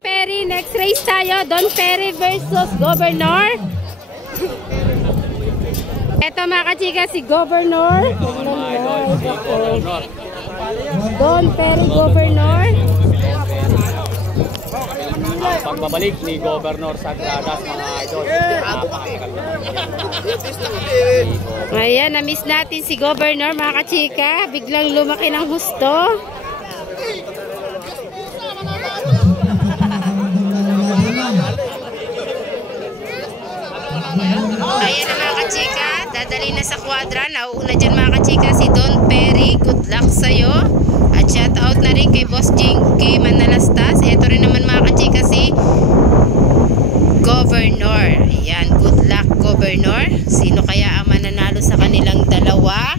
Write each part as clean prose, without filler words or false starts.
Perry, next race tayo. Don Perry versus Governor. Ito mga kachika, si Governor. Don Perry, Governor. Pagbabalik ni Governor Sagradas, mga idol. Ayan, na-miss natin si Governor mga kachika. Biglang lumaki ng husto. Ayan na mga kachika, dadali na sa kwadra. Nauuna dyan mga kachika si Don Perry. Good luck sa'yo. At shout out na rin kay Boss Jinky Manalastas. Ito rin naman mga kachika si Governor. Ayan, good luck Governor. Sino kaya ang mananalo sa kanilang dalawa?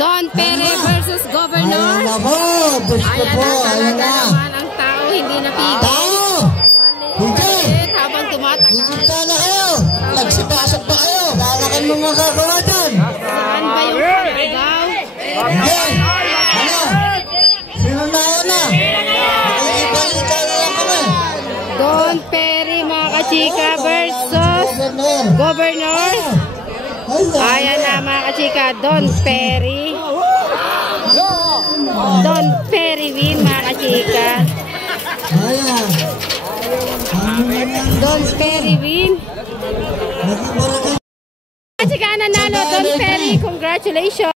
Don Perry versus Governor. Ayan na, talaga naman ang tao hindi napigil. Palit habang tumatagal. Hinta na kayo! Nagsipasok pa kayo! Lalakan mo mga kagawa dyan! Saan ba yung pagagaw? Yan! Ano? Sino na yun na? Nakikipalita na lang kami! Don Perry mga kachika versus Governor. Ayan na mga kachika, Don Perry. Don Perry win mga kachika. Don Perry win. Kachika nanalo, Don Perry. Congratulations.